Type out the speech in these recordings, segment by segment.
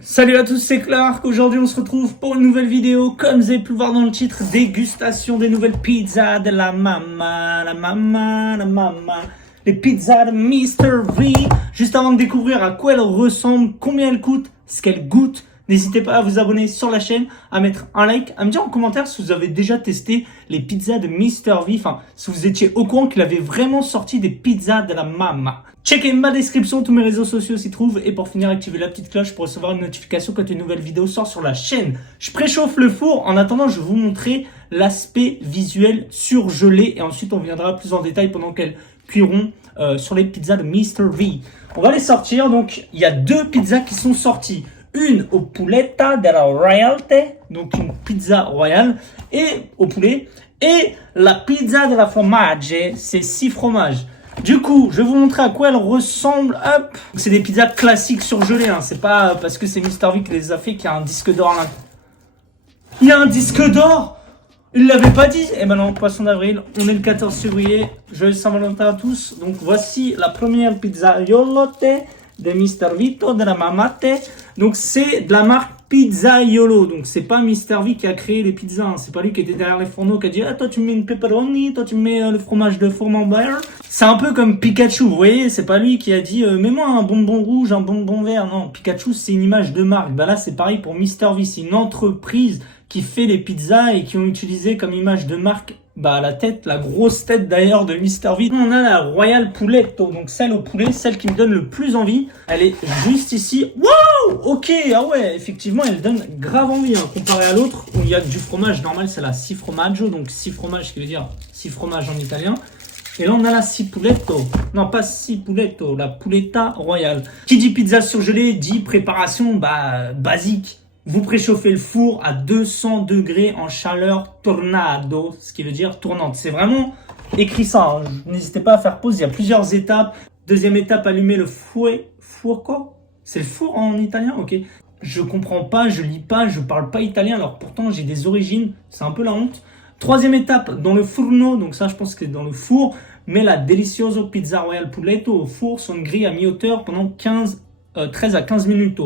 Salut à tous, c'est Clark. Aujourd'hui, on se retrouve pour une nouvelle vidéo. Comme vous avez pu le voir dans le titre, dégustation des nouvelles pizzas de la mama. Les pizzas de Mr. V. Juste avant de découvrir à quoi elles ressemblent, combien elles coûtent, ce qu'elles goûtent, n'hésitez pas à vous abonner sur la chaîne, à mettre un like, à me dire en commentaire si vous avez déjà testé les pizzas de Mr. V. Enfin, si vous étiez au courant qu'il avait vraiment sorti des pizzas de la mama. Checkez ma description, tous mes réseaux sociaux s'y trouvent. Et pour finir, activez la petite cloche pour recevoir une notification quand une nouvelle vidéo sort sur la chaîne. Je préchauffe le four. En attendant, je vais vous montrer l'aspect visuel surgelé. Et ensuite, on viendra plus en détail pendant qu'elles cuiront sur les pizzas de Mr. V. On va les sortir. Donc, il y a deux pizzas qui sont sorties. Une au puletta della royalty, donc une pizza royale, et au poulet. Et la pizza de la fromage, c'est 6 fromages. Du coup, je vais vous montrer à quoi elles ressemblent. Hop, c'est des pizzas classiques surgelées. Hein. C'est pas parce que c'est Mr. V qui les a fait qu'il y a un disque d'or là. Il y a un disque d'or. Il l'avait pas dit. Eh ben non, poisson d'avril. On est le 14 février. Joyeux Saint-Valentin à tous. Donc voici la première pizza Yolote de Mr. Vito de la Mamate. Donc c'est de la marque Pizzaiolo. Donc c'est pas Mr. V qui a créé les pizzas. Hein. C'est pas lui qui était derrière les fourneaux qui a dit ah toi tu me mets une pepperoni, toi tu me mets le fromage de Camembert. C'est un peu comme Pikachu, vous voyez, c'est pas lui qui a dit mets-moi un bonbon rouge, un bonbon vert. Non, Pikachu c'est une image de marque. Bah là c'est pareil pour Mr. V, c'est une entreprise qui fait les pizzas et qui ont utilisé comme image de marque la tête, la grosse tête d'ailleurs de Mr. V. On a la Royal Puletto, donc celle au poulet, celle qui me donne le plus envie. Elle est juste ici. Waouh, ok, ah ouais, effectivement, elle donne grave envie. Hein, comparé à l'autre, où il y a du fromage normal, c'est la 6 fromaggio, donc 6 fromages, qui veut dire 6 fromages en italien. Et là, on a la cipuletto. Non, pas cipuletto, la puletta royale. Qui dit pizza surgelée, dit préparation basique. Vous préchauffez le four à 200 degrés en chaleur tornado, ce qui veut dire tournante. C'est vraiment écrit ça. Hein. N'hésitez pas à faire pause. Il y a plusieurs étapes. Deuxième étape, allumer le four quoi? C'est le four en italien? Ok. Je comprends pas, je lis pas, je parle pas italien. Alors pourtant, j'ai des origines. C'est un peu la honte. Troisième étape, dans le fourneau. Donc ça, je pense que c'est dans le four. Mais la delicioso pizza royale puletto au four sur une grille à mi-hauteur pendant 13 à 15 minutes.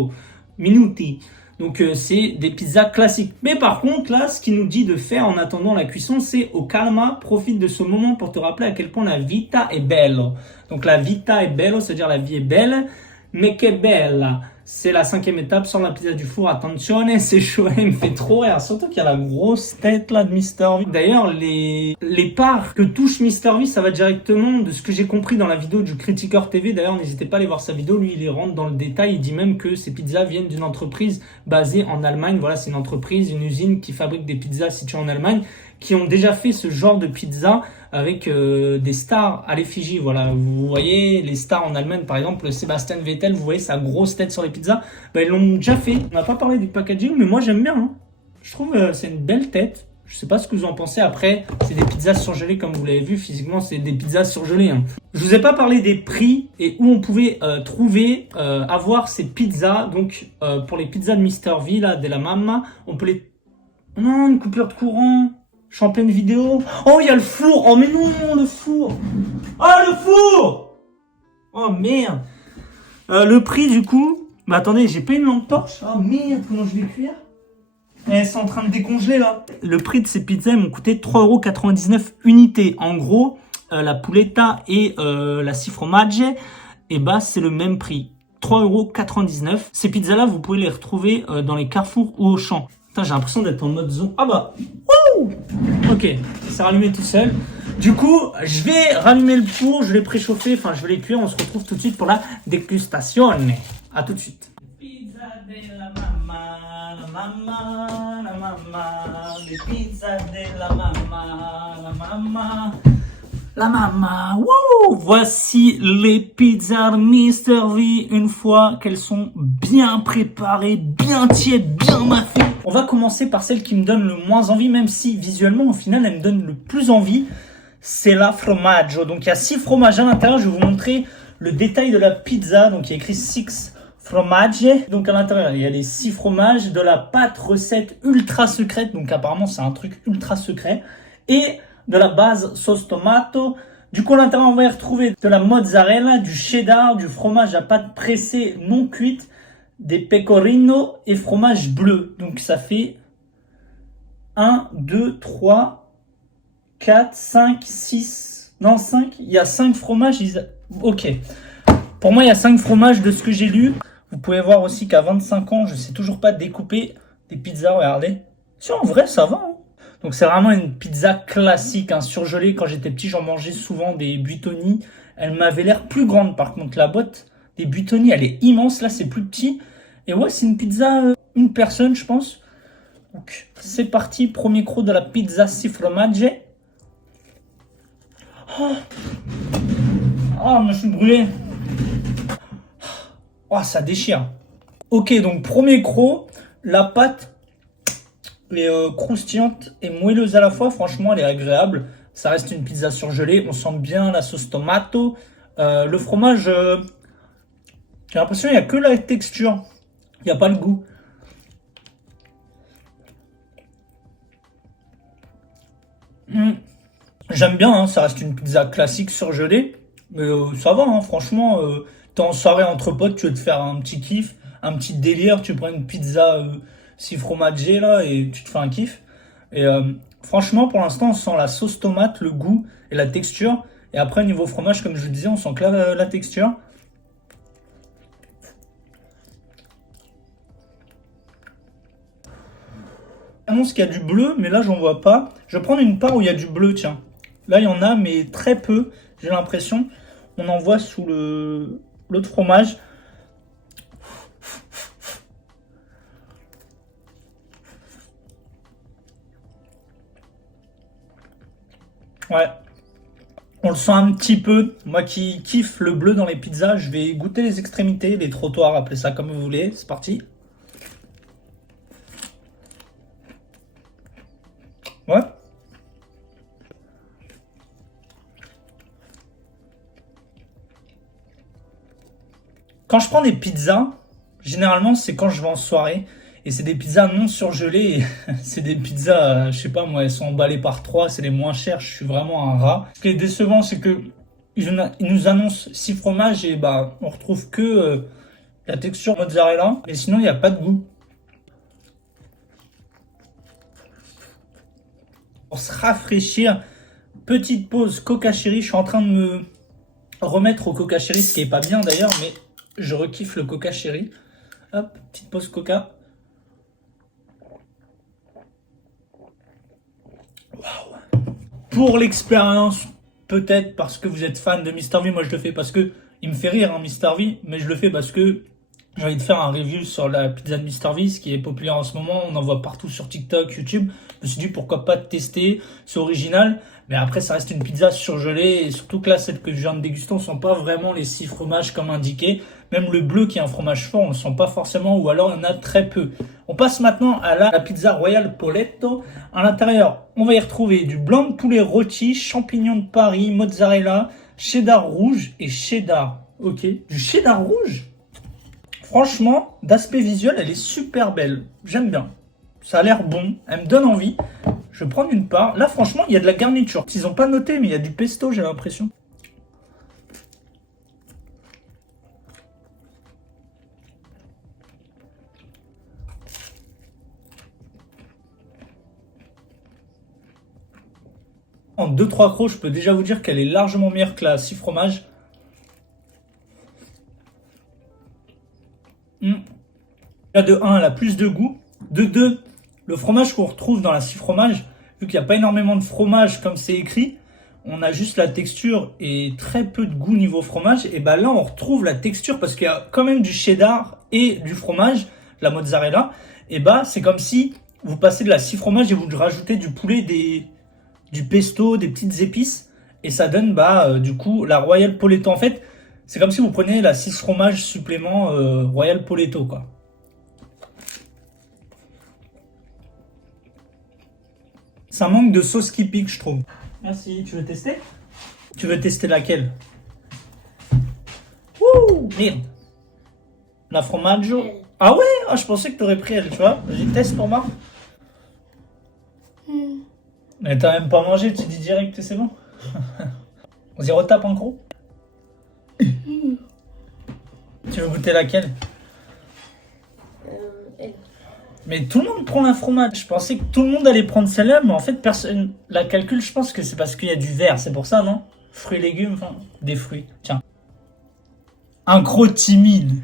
Minuti. Donc c'est des pizzas classiques. Mais par contre là, ce qu'il nous dit de faire en attendant la cuisson, c'est au calma, profite de ce moment pour te rappeler à quel point la vita è bello. Donc la vita è bello, c'est-à-dire la vie est belle, mais che bella. C'est la 5e étape, sors la pizza du four, attenzione, c'est chaud, il me fait trop rire. Surtout qu'il y a la grosse tête là de Mr. V. D'ailleurs, les parts que touche Mr. V, ça va directement de ce que j'ai compris dans la vidéo du Critiqueur TV. D'ailleurs, n'hésitez pas à aller voir sa vidéo, lui il rentre dans le détail, il dit même que ces pizzas viennent d'une entreprise basée en Allemagne. Voilà, c'est une entreprise, une usine qui fabrique des pizzas situées en Allemagne, qui ont déjà fait ce genre de pizza avec des stars à l'effigie. Voilà, vous voyez les stars en Allemagne, par exemple Sébastien Vettel, vous voyez sa grosse tête sur les pizzas, ils l'ont déjà fait. On n'a pas parlé du packaging, mais moi j'aime bien. Hein. Je trouve c'est une belle tête. Je sais pas ce que vous en pensez. Après, c'est des pizzas surgelées comme vous l'avez vu. Physiquement, c'est des pizzas surgelées. Hein. Je vous ai pas parlé des prix et où on pouvait avoir ces pizzas. Donc, pour les pizzas de Mr. V, là, de la Mamma, on peut les... Non, une coupure de courant. Je suis en pleine vidéo. Oh, il y a le four. Oh, mais non, le four. Oh, le four. Oh, merde. Le prix, du coup... Bah, attendez, j'ai pas une lampe torche. Oh, merde, comment je vais cuire? Elles sont en train de décongeler, là. Le prix de ces pizzas m'ont coûté 3,99 € unités. En gros, la puletta et la 6 fromages, c'est le même prix. 3,99 €. Ces pizzas-là, vous pouvez les retrouver dans les Carrefour ou Auchan. Putain, j'ai l'impression d'être en mode zone. Ah bah, wouh. Ok, ça s'est rallumé tout seul. Du coup, je vais rallumer le four, je vais préchauffer, enfin je vais les cuire. On se retrouve tout de suite pour la dégustation. A tout de suite. Pizza de la mamma, la mamma, la mamma, les pizzas de la mamma, la mamma. La mamma, wouh! Voici les pizzas de Mr. V une fois qu'elles sont bien préparées, bien tièdes, bien maffées. On va commencer par celle qui me donne le moins envie, même si visuellement au final elle me donne le plus envie. C'est la fromaggio. Donc il y a 6 fromages à l'intérieur. Je vais vous montrer le détail de la pizza. Donc il y a écrit 6 fromage. Donc à l'intérieur il y a les 6 fromages, de la pâte recette ultra secrète. Donc apparemment c'est un truc ultra secret. Et de la base sauce tomato. Du coup, à l'intérieur, on va y retrouver de la mozzarella, du cheddar, du fromage à pâte pressée non cuite, des pecorino et fromage bleu. Donc ça fait 1, 2, 3, 4, 5, 6. Non, 5. Il y a 5 fromages. Ok. Pour moi, il y a 5 fromages de ce que j'ai lu. Vous pouvez voir aussi qu'à 25 ans, je ne sais toujours pas découper des pizzas. Regardez. Si, en vrai, ça va. Hein. Donc c'est vraiment une pizza classique, hein, surgelée. Quand j'étais petit, j'en mangeais souvent des buitoni. Elle m'avait l'air plus grande. Par contre, la boîte des buitoni, elle est immense. Là, c'est plus petit. Et ouais, c'est une pizza, une personne, je pense. Donc, c'est parti. Premier croc de la pizza si fromage. Oh, oh, je me suis brûlé. Oh, ça déchire. Ok, donc premier croc. La pâte est croustillante et moelleuse à la fois. Franchement, elle est agréable. Ça reste une pizza surgelée. On sent bien la sauce tomato. Le fromage, j'ai l'impression qu'il n'y a que la texture. Il n'y a pas le goût. J'aime bien, hein, ça reste une pizza classique surgelée. Mais ça va, hein, franchement. T'es en soirée entre potes, tu veux te faire un petit kiff, un petit délire. Tu prends une pizza si fromagée là et tu te fais un kiff. Et franchement, pour l'instant, on sent la sauce tomate, le goût et la texture. Et après, niveau fromage, comme je le disais, on sent que la texture. Annonce qu'il y a du bleu, mais là j'en vois pas. Je vais prendre une part où il y a du bleu, tiens. Là il y en a, mais très peu, j'ai l'impression. On en voit sous l'autre fromage. Ouais, on le sent un petit peu. Moi qui kiffe le bleu dans les pizzas, je vais goûter les extrémités, les trottoirs, appelez ça comme vous voulez. C'est parti. Ouais. Quand je prends des pizzas, généralement c'est quand je vais en soirée. Et c'est des pizzas non surgelées. C'est des pizzas, je sais pas moi, elles sont emballées par 3, c'est les moins chères. Je suis vraiment un rat. Ce qui est décevant, c'est que ils nous annoncent 6 fromages et bah on retrouve que la texture mozzarella. Et sinon, il n'y a pas de goût. Pour se rafraîchir, petite pause Coca Cherry. Je suis en train de me remettre au Coca Cherry, ce qui est pas bien d'ailleurs, mais je rekiffe le Coca Cherry. Hop, petite pause Coca. Waouh. Pour l'expérience, peut-être parce que vous êtes fan de Mister V, moi je le fais parce que il me fait rire, hein, Mister V, mais je le fais parce que j'ai envie de faire un review sur la pizza de Mister V, ce qui est populaire en ce moment. On en voit partout sur TikTok, YouTube. Je me suis dit pourquoi pas tester, c'est original. Mais après, ça reste une pizza surgelée. Et surtout que là, celle que je viens de déguster, on sent pas vraiment les 6 fromages comme indiqué. Même le bleu qui est un fromage fort, on le sent pas forcément. Ou alors, il y en a très peu. On passe maintenant à la pizza Royal Poletto. À l'intérieur, on va y retrouver du blanc de poulet rôti, champignons de Paris, mozzarella, cheddar rouge et cheddar. Ok, du cheddar rouge. Franchement, d'aspect visuel, elle est super belle. J'aime bien. Ça a l'air bon. Elle me donne envie. Je vais prendre une part. Là, franchement, il y a de la garniture. Ils n'ont pas noté, mais il y a du pesto, j'ai l'impression. En 2-3 crocs, je peux déjà vous dire qu'elle est largement meilleure que la 6 fromages. Là, de 1, elle a plus de goût. De 2, le fromage qu'on retrouve dans la 6 fromages, vu qu'il n'y a pas énormément de fromage comme c'est écrit, on a juste la texture et très peu de goût niveau fromage. Et ben là, on retrouve la texture parce qu'il y a quand même du cheddar et du fromage, la mozzarella. Et bah, c'est comme si vous passez de la 6 fromages et vous rajoutez du poulet, du pesto, des petites épices. Et ça donne du coup la Royal Poletto. En fait, c'est comme si vous preniez la 6 fromages supplément Royal Poletto, quoi. Ça manque de sauce qui pique, je trouve. Merci. Tu veux tester? Tu veux tester laquelle? Ouh, merde. La formaggio. Ah ouais? Ah, je pensais que t'aurais pris elle, tu vois. Vas-y, teste pour moi. Mais t'as même pas mangé, tu dis direct que c'est bon. Vas-y, retape en gros. Tu veux goûter laquelle? elle. Mais tout le monde prend la fromage. Je pensais que tout le monde allait prendre celle-là, mais en fait, personne la calcule. Je pense que c'est parce qu'il y a du vert. C'est pour ça, non? Fruits et légumes, enfin, des fruits. Tiens. Un croc timide.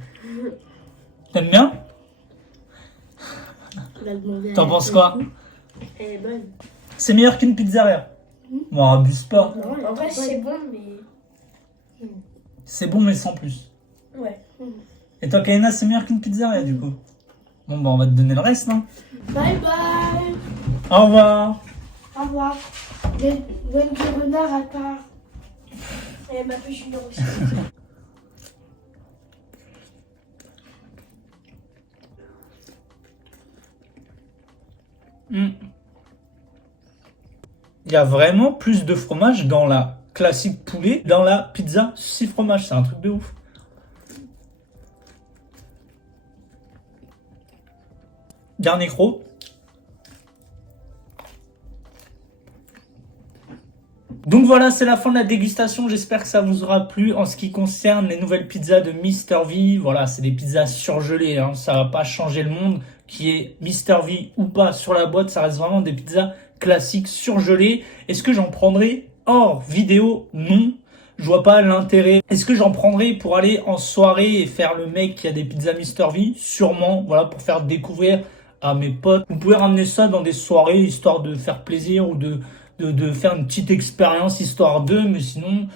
T'aimes bien? On va demander à T'en la penses quoi? copine. Elle est bonne. C'est meilleur qu'une pizzeria. Bon, abuse pas. Non, elle est En vrai, pas c'est bonne. bon, mais. C'est bon, mais sans plus. Ouais. Et toi, Kaina, c'est meilleur qu'une pizzeria, du coup? Bon, bah, on va te donner le reste, non? Bye bye. Au revoir. Au revoir. Donne du renard à part. Et ma plus junior aussi. Il y a vraiment plus de fromage dans la classique poulet, dans la pizza 6 fromages. C'est un truc de ouf. Dernier croc. Donc voilà, c'est la fin de la dégustation. J'espère que ça vous aura plu en ce qui concerne les nouvelles pizzas de Mr V. Voilà, c'est des pizzas surgelées, hein. Ça va pas changer le monde. Qui est Mr V ou pas sur la boîte, ça reste vraiment des pizzas classiques surgelées. Est-ce que j'en prendrai hors vidéo? Non. Je vois pas l'intérêt. Est-ce que j'en prendrai pour aller en soirée et faire le mec qui a des pizzas Mr V? Sûrement, voilà, pour faire découvrir à mes potes. Vous pouvez ramener ça dans des soirées, histoire de faire plaisir ou de faire une petite expérience, histoire d'eux, mais sinon,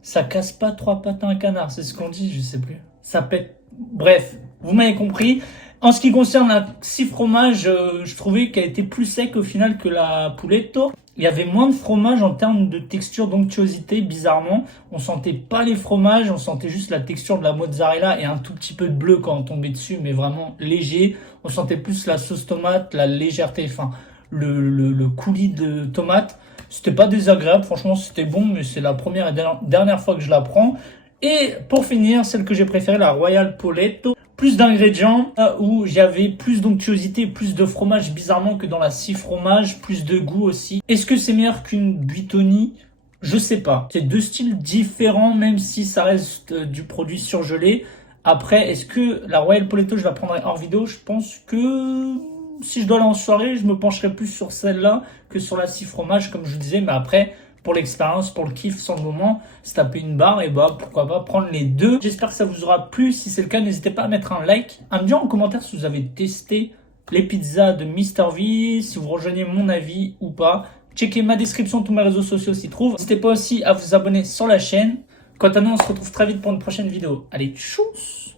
ça casse pas 3 pattes à un canard, c'est ce qu'on dit, je sais plus. Ça pète. Bref, vous m'avez compris. En ce qui concerne la 6 fromages, je trouvais qu'elle était plus sec au final que la Pouletto. Il y avait moins de fromage en termes de texture, d'onctuosité, bizarrement. On sentait pas les fromages, on sentait juste la texture de la mozzarella et un tout petit peu de bleu quand on tombait dessus, mais vraiment léger. On sentait plus la sauce tomate, la légèreté, enfin, le coulis de tomate. C'était pas désagréable, franchement c'était bon, mais c'est la première et dernière fois que je la prends. Et pour finir, celle que j'ai préférée, la Royal Pouletto. Plus d'ingrédients, où j'avais plus d'onctuosité, plus de fromage bizarrement que dans la 6 fromages, plus de goût aussi. Est-ce que c'est meilleur qu'une Buitoni? Je sais pas. C'est deux styles différents, même si ça reste du produit surgelé. Après, est-ce que la Royal Pouletto, je la prendrai hors vidéo? Je pense que si je dois aller en soirée, je me pencherai plus sur celle-là que sur la 6 fromages, comme je vous disais. Mais après, pour l'expérience, pour le kiff, sur le moment, se taper une barre, et bah pourquoi pas prendre les deux. J'espère que ça vous aura plu. Si c'est le cas, n'hésitez pas à mettre un like, à me dire en commentaire si vous avez testé les pizzas de Mr V, si vous rejoignez mon avis ou pas. Checkez ma description, tous mes réseaux sociaux s'y trouvent. N'hésitez pas aussi à vous abonner sur la chaîne. Quant à nous, on se retrouve très vite pour une prochaine vidéo. Allez, tchuss!